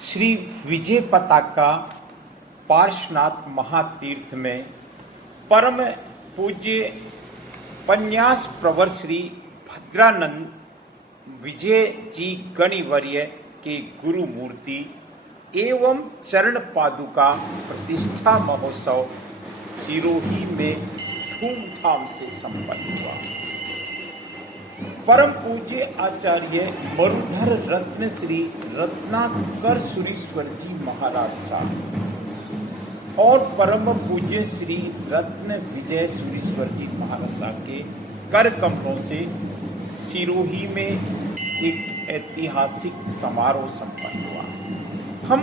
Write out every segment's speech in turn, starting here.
श्री विजय पताका पार्श्वनाथ महातीर्थ में परम पूज्य पन्यास प्रवर श्री भद्रानंद विजय जी गणिवर्य के गुरु मूर्ति एवं चरण पादुका प्रतिष्ठा महोत्सव सिरोही में धूमधाम से संपन्न हुआ। परम पूज्य आचार्य मरुधर रत्न श्री रत्नाकर सुरीश्वर जी महाराज साहब और परम पूज्य श्री रत्न विजय सुरीश्वर जी महाराज साहब के कर कमलों से सिरोही में एक ऐतिहासिक समारोह संपन्न हुआ। हम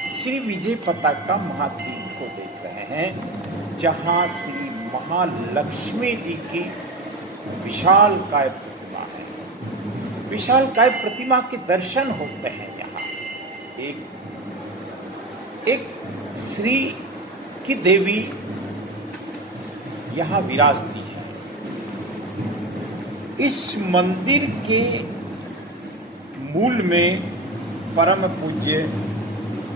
श्री विजय पताका महातीर्थ को देख रहे हैं, जहां श्री महालक्ष्मी जी की विशालकाय प्रतिमा है। विशालकाय प्रतिमा के दर्शन होते हैं। यहाँ एक श्री की देवी यहाँ विराजती है। इस मंदिर के मूल में परम पूज्य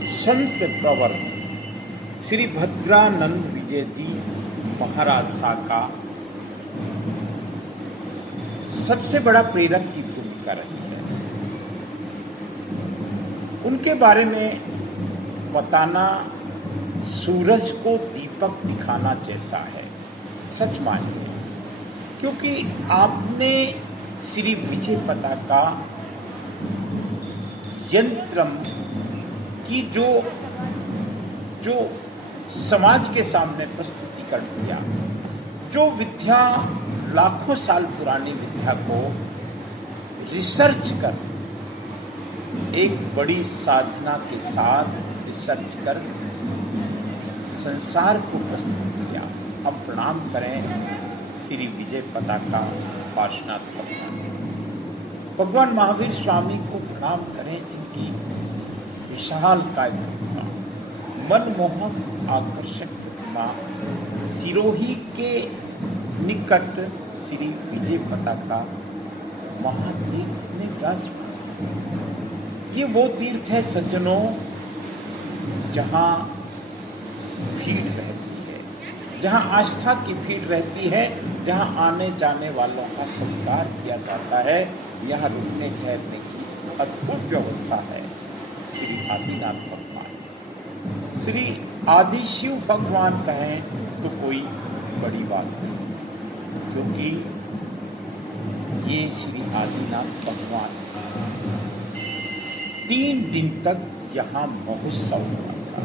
संत प्रवर श्री भद्रानंद विजय जी महाराज साहब का सबसे बड़ा प्रेरक की भूमिका रही है। उनके बारे में बताना सूरज को दीपक दिखाना जैसा है, सच मानिए, क्योंकि आपने श्री विजय पताका यंत्रम की जो समाज के सामने प्रस्तुतिकरण किया, जो विद्या लाखों साल पुरानी विद्या को रिसर्च कर एक बड़ी साधना के साथ रिसर्च कर संसार को प्रस्तुत किया। हम प्रणाम करें श्री विजय पताका पार्श्वनाथ भगवान महावीर स्वामी को प्रणाम करें, जिनकी विशालकाय प्रतिमा, मनमोहक आकर्षक प्रतिमा सिरोही के निकट श्री विजय पताका महातीर्थ में विराजमान। ये वो तीर्थ है सज्जनों, जहाँ भीड़ रहती है, जहाँ आस्था की भीड़ रहती है, जहाँ आने जाने वालों का सत्कार किया जाता है। यहाँ रुकने ठहरने की अद्भुत व्यवस्था है। श्री आदिनाथ भगवान, श्री आदि शिव भगवान कहें तो कोई बड़ी बात नहीं, क्योंकि ये श्री आदिनाथ भगवान 3 दिन तक यहाँ महोत्सव हुआ था।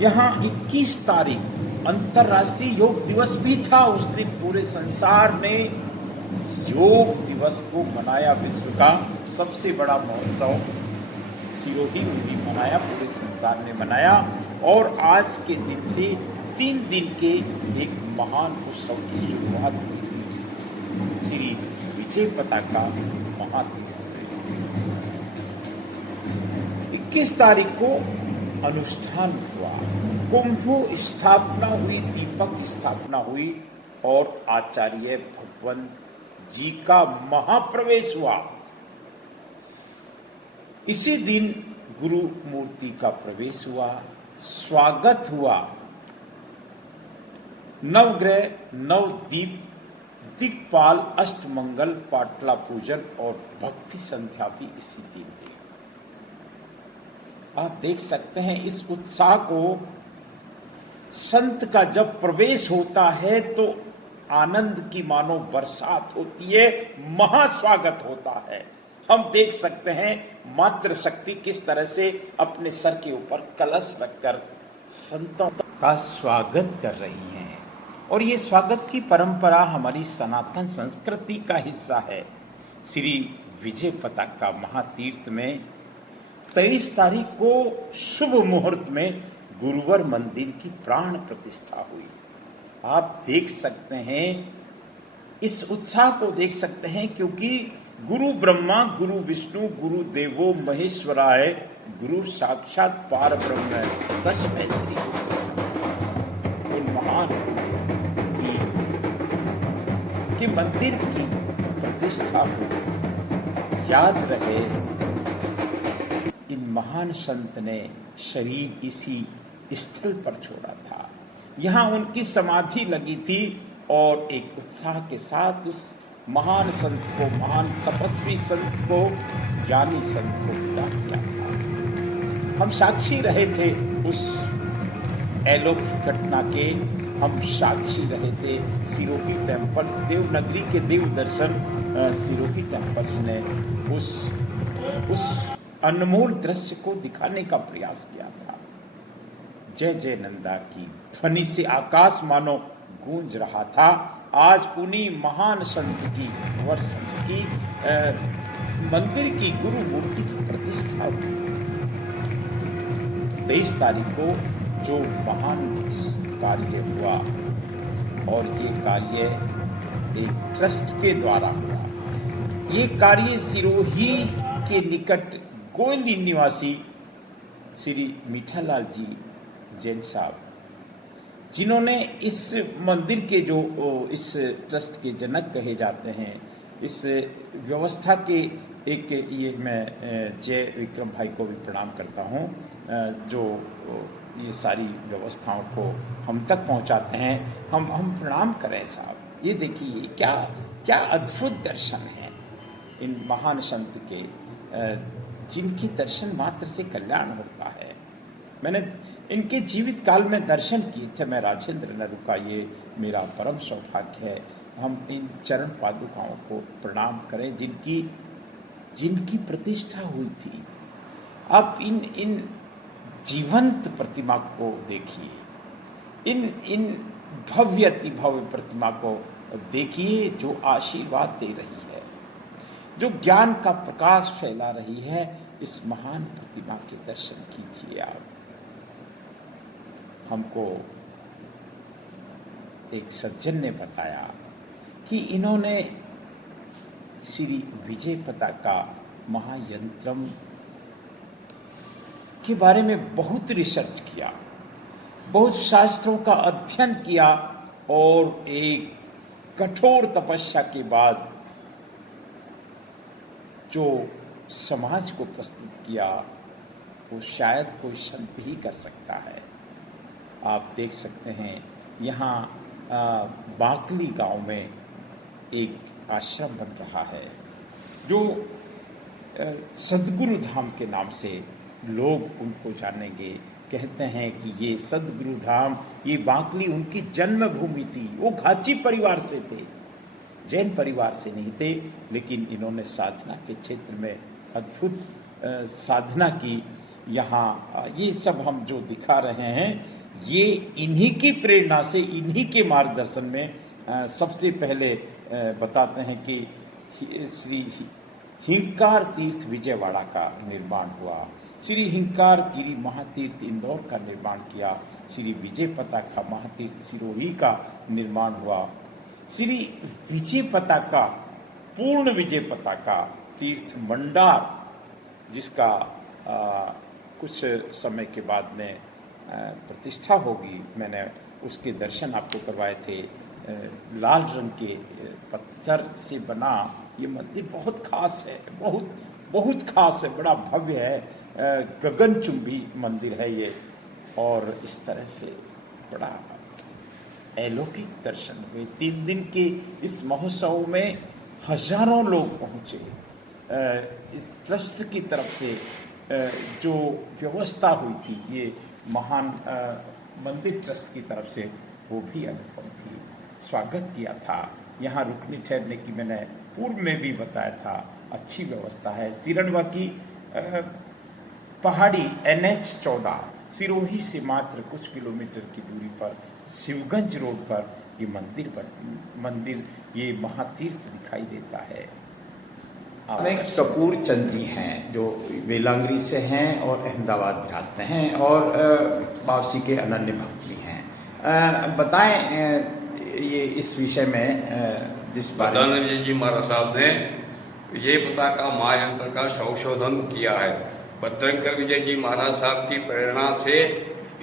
यहाँ 21 तारीख अंतर्राष्ट्रीय योग दिवस भी था। उस दिन पूरे संसार ने योग दिवस को मनाया। विश्व का सबसे बड़ा महोत्सव सिरोही में भी मनाया, पूरे संसार ने मनाया। और आज के दिन से 3 दिन के एक महान उत्सव की शुरुआत हुई थी श्री विजय पताका महातीर्थ में। 21 तारीख को अनुष्ठान हुआ, कुंभ स्थापना हुई, दीपक स्थापना हुई और आचार्य भगवान जी का महाप्रवेश हुआ। इसी दिन गुरु मूर्ति का प्रवेश हुआ, स्वागत हुआ। नवग्रह, नवदीप, दिक्पाल, अष्टमंगल, पाटला पूजन और भक्ति संध्या भी इसी दिन हुई। आप देख सकते हैं इस उत्साह को। संत का जब प्रवेश होता है तो आनंद की मानो बरसात होती है, महास्वागत होता है। हम देख सकते हैं मातृशक्ति किस तरह से अपने सर के ऊपर कलश रखकर संतों का स्वागत कर रही हैं। और ये स्वागत की परंपरा हमारी सनातन संस्कृति का हिस्सा है। श्री विजय पताका महातीर्थ में 23 तारीख को शुभ मुहूर्त में गुरुवर मंदिर की प्राण प्रतिष्ठा हुई। आप देख सकते हैं, इस उत्साह को देख सकते हैं, क्योंकि गुरु ब्रह्मा, गुरु विष्णु, गुरु देवो महेश्वराय, गुरु साक्षात पार ब्रह्म तस्मै श्री उन महान की मंदिर की प्रतिष्ठा हो। याद रहे इन महान संत ने शरीर इसी स्थल पर छोड़ा था। यहाँ उनकी समाधि लगी थी और एक उत्साह के साथ उस महान संत को, महान तपस्वी संत को, ज्ञानी संत को विदा किया था। हम साक्षी रहे थे उस अलौकिक घटना के, हम साक्षी रहे थे। सिरोही टेम्पल्स, देवनगरी के देव दर्शन सिरोही टेम्पल्स ने उस अनमोल दृश्य को दिखाने का प्रयास किया था। जय जय नंदा की ध्वनि से आकाश मानो गूंज रहा था। आज उन्हीं महान संत की, वर संत की मंदिर की गुरु मूर्ति की प्रतिष्ठा हुई। 23 तारीख को जो महान कार्य हुआ, और ये कार्य एक ट्रस्ट के द्वारा हुआ। ये कार्य सिरोही के निकट गोयली निवासी श्री मीठालाल जी जैन साहब, जिन्होंने इस मंदिर के इस ट्रस्ट के जनक कहे जाते हैं, इस व्यवस्था के एक, ये मैं जय विक्रम भाई को भी प्रणाम करता हूँ, जो ये सारी व्यवस्थाओं को हम तक पहुँचाते हैं। हम प्रणाम करें साहब। ये देखिए क्या अद्भुत दर्शन है इन महान संत के, जिनकी दर्शन मात्र से कल्याण होता है। मैंने इनके जीवित काल में दर्शन किए थे। मैं राजेंद्र नरु का ये मेरा परम सौभाग्य है। हम इन चरण पादुकाओं को प्रणाम करें जिनकी प्रतिष्ठा हुई थी। आप इन जीवंत प्रतिमा को देखिए, इन भव्य अति भव्य प्रतिमा को देखिए, जो आशीर्वाद दे रही है, जो ज्ञान का प्रकाश फैला रही है। इस महान प्रतिमा के दर्शन कीजिए आप। हमको एक सज्जन ने बताया कि इन्होंने श्री विजय पताका महायंत्रम के बारे में बहुत रिसर्च किया, बहुत शास्त्रों का अध्ययन किया, और एक कठोर तपस्या के बाद जो समाज को प्रस्तुत किया, वो शायद कोई संत ही कर सकता है। आप देख सकते हैं यहाँ बाकली गांव में एक आश्रम बन रहा है, जो सद्गुरु धाम के नाम से लोग उनको जानेंगे। कहते हैं कि ये सद्गुरु धाम, ये बाकली उनकी जन्मभूमि थी। वो घाची परिवार से थे, जैन परिवार से नहीं थे, लेकिन इन्होंने साधना के क्षेत्र में अद्भुत साधना की। यहाँ ये सब हम जो दिखा रहे हैं, ये इन्हीं की प्रेरणा से, इन्हीं के मार्गदर्शन में सबसे पहले बताते हैं कि श्री हिंकार तीर्थ विजयवाड़ा का निर्माण हुआ, श्री हिंकार गिरी महातीर्थ इंदौर का निर्माण किया, श्री विजय पताका महातीर्थ सिरोही का निर्माण हुआ, श्री विजय पताका पूर्ण विजय पताका तीर्थ मंडार, जिसका कुछ समय के बाद में प्रतिष्ठा होगी। मैंने उसके दर्शन आपको करवाए थे। लाल रंग के पत्थर से बना ये मंदिर बहुत खास है, बहुत खास है, बड़ा भव्य है, गगनचुंबी मंदिर है ये। और इस तरह से बड़ा अलौकिक दर्शन हुए। 3 दिन के इस महोत्सव में हजारों लोग पहुँचे। इस ट्रस्ट की तरफ से जो व्यवस्था हुई थी, ये महान मंदिर ट्रस्ट की तरफ से, वो भी अनुपम थी। स्वागत किया था। यहाँ रुकने ठहरने की मैंने पूर्व में भी बताया था, अच्छी व्यवस्था है। सिरनवा की पहाड़ी NH 14 सिरोही से मात्र कुछ किलोमीटर की दूरी पर शिवगंज रोड पर ये मंदिर ये महातीर्थ दिखाई देता है। कपूर चंद जी हैं, जो बेलांगरी से हैं और अहमदाबाद विरासत हैं, और वापसी के अनन्य भक्त भी हैं। बताएं ये इस विषय में जिस बारे में विजय जी महाराज साहब ने विजय पताका महायंत्र का संशोधन किया है। भद्रंकर विजय जी महाराज साहब की प्रेरणा से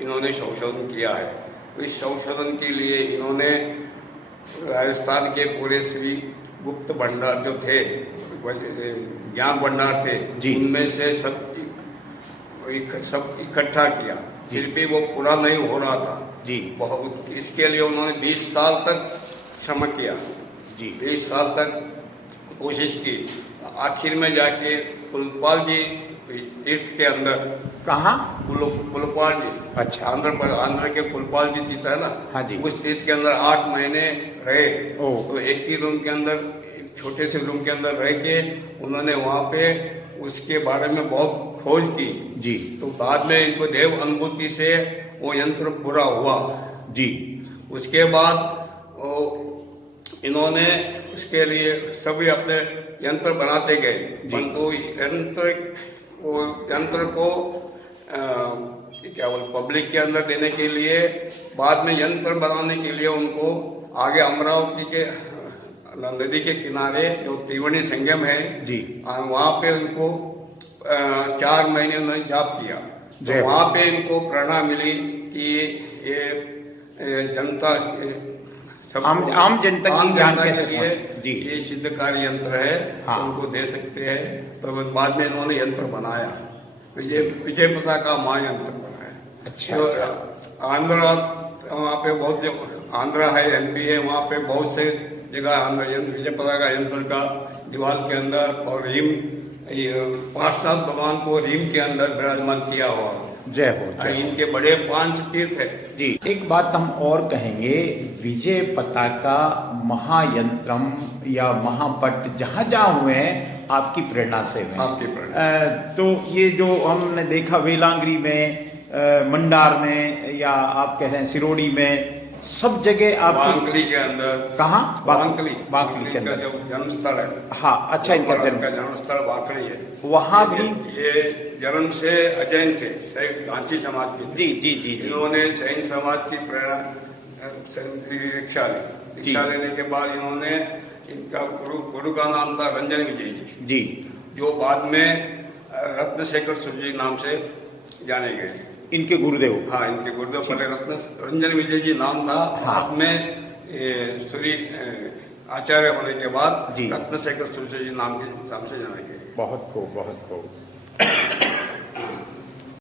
इन्होंने संशोधन किया है। इस संशोधन के लिए इन्होंने राजस्थान के पूरे श्री गुप्त भंडार जो थे, ज्ञान भंडार थे, उनमें से सब सब इकट्ठा किया, फिर भी वो पूरा नहीं हो रहा था जी बहुत। इसके लिए उन्होंने 20 साल तक श्रम किया जी 20 साल तक कोशिश की। आखिर में जाके कुलपाल जी तीर्थ के अंदर, कहाँ? कुलपाल जी, अच्छा। आंध्र के कुलपाल जी तीर्थ है ना, हाँ जी। उस तीर्थ के अंदर 8 महीने रहे। ओ। तो एक ही रूम के अंदर, छोटे से रूम के अंदर रह के उन्होंने वहाँ पे उसके बारे में बहुत खोज की जी। तो बाद में इनको देव अनुभूति से वो यंत्र पूरा हुआ जी। उसके बाद वो इन्होंने उसके लिए सभी अपने यंत्र बनाते गए, परंतु यंत्र को क्या बोल पब्लिक के अंदर देने के लिए, बाद में यंत्र बनाने के लिए उनको आगे अमरावती के नदी के किनारे जो त्रिवेणी संगम है जी, वहाँ पे उनको 4 महीने उन्होंने जाप किया। तो वहाँ पे इनको प्रेरणा मिली कि ये जनता सब आम जनता की ज्ञान कैसे लिए जी ये सिद्धकारी यंत्र है। हाँ। तो उनको दे सकते हैं। तो बाद में इन्होंने यंत्र बनाया, विजय पताका माँ यंत्र बनाया। अच्छा, तो अच्छा। आंध्र वहाँ पे बहुत, आंध्र है, एमपी है, वहाँ पे बहुत से जगह आंध्र यंत्र, विजय पताका यंत्र का दीवार के अंदर और रीम, पार्श्वनाथ भगवान को रीम के अंदर विराजमान किया हुआ। जय हो, जय हो। इनके बड़े 5 तीर्थ है जी। एक बात हम और कहेंगे, विजय पताका महायंत्रम या महापट जहाँ जहाँ हुए हैं आपकी प्रेरणा से हुए। आपकी प्रेरणा। तो ये जो हमने देखा वेलांगरी में, मंडार में, या आप कह रहे हैं सिरोड़ी में, सब जगह आप बांकली के अंदर। कहाँ? बांकली बांकली के अंदर जो जन्म स्थल है। हाँ, अच्छा। इनका जन्म स्थल बांकली है। वहाँ भी ये जन्म से अजैन थे, गांधी समाज के। जी जी जी। इन्होंने सैन समाज की प्रेरणा दीक्षा ली। दीक्षा लेने के बाद इन्होंने, इनका गुरु का नाम था रंजन विजय जी, जो बाद में रत्नशेखर सूर्य नाम से जाने गए। इनके गुरुदेव? हाँ, इनके गुरुदेव पहले रंजन विजय जी नाम था। हाँ। बाद में सूर्य आचार्य होने के बाद रत्नशेखर सूर्य जी नाम के नाम से जाने गए। बहुत खूब, बहुत खूब।